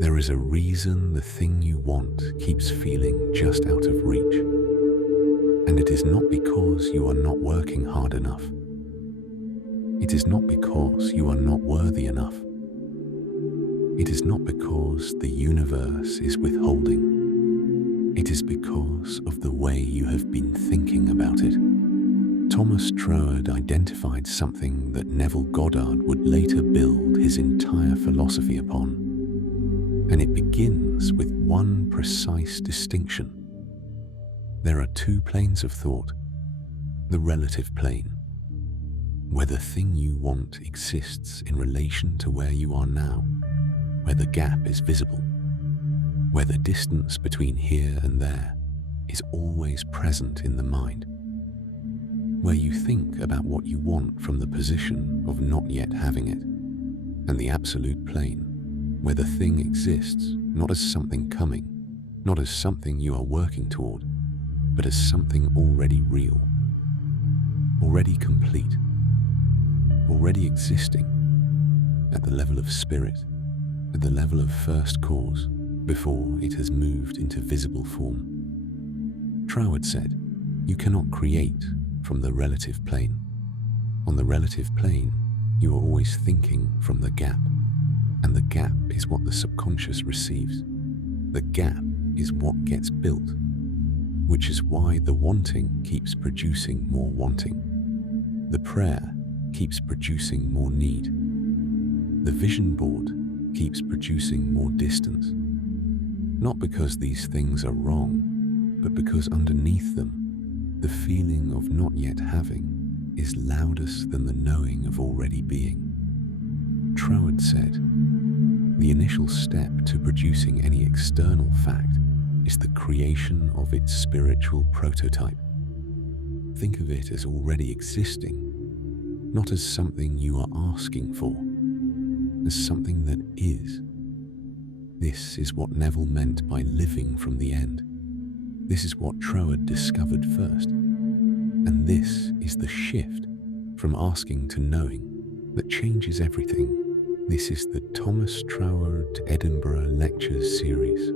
There is a reason the thing you want keeps feeling just out of reach. And it is not because you are not working hard enough. It is not because you are not worthy enough. It is not because the universe is withholding. It is because of the way you have been thinking about it. Thomas Troward identified something that Neville Goddard would later build his entire philosophy upon. And it begins with one precise distinction. There are two planes of thought. The relative plane, where the thing you want exists in relation to where you are now, where the gap is visible, where the distance between here and there is always present in the mind, where you think about what you want from the position of not yet having it, and the absolute plane, where the thing exists not as something coming, not as something you are working toward, but as something already real, already complete, already existing at the level of spirit, at the level of first cause, before it has moved into visible form. Troward said, "You cannot create from the relative plane. On the relative plane, you are always thinking from the gap, and the gap is what the subconscious receives. The gap is what gets built, which is why the wanting keeps producing more wanting. The prayer keeps producing more need. The vision board keeps producing more distance. Not because these things are wrong, but because underneath them, the feeling of not yet having is loudest than the knowing of already being." Troward said, "The initial step to producing any external fact is the creation of its spiritual prototype. Think of it as already existing, not as something you are asking for, as something that is. This is what Neville meant by living from the end. This is what Troward discovered first. And this is the shift from asking to knowing that changes everything." This is the Thomas Troward Edinburgh Lectures series.